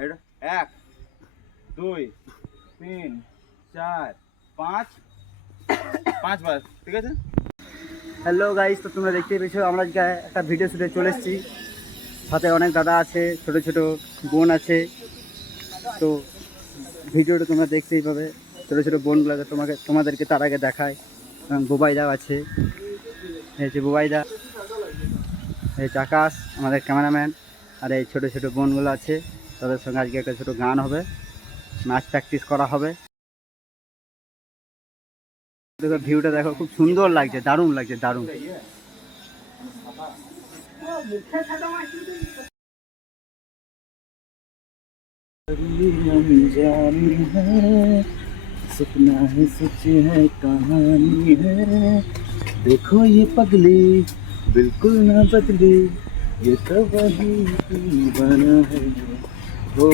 1 2 3 4 5 বার, ঠিক আছে। Hello guys, তো তোমরা দেখতেই পেয়েছো আমরা আজকে একটা ভিডিও শুটে চলে এসেছি। সাথে অনেক দাদা আছে, ছোট ছোট বোন আছে। তো ভিডিওটা তোমরা দেখতেই পাবে। ছোট ছোট বোনগুলোকে তোমাদেরকে তার আগে দেখায়। বুবাইদা আছে, এই যে বুবাইদা, এই যে আকাশ আমাদের ক্যামেরাম্যান, আর এই ছোট ছোট বোনগুলো আছে। তাদের সঙ্গে আজকে একটা ছোট গান হবে, নাচ প্র্যাকটিস করা হবে। দেখো ভিউটা, দেখো খুব সুন্দর লাগছে, দারুণ লাগছে, দারুণ। सपना है सच है कहानी है, देखो ये पगली बिल्कुल ना बदली, ये तो वही बना है। ओ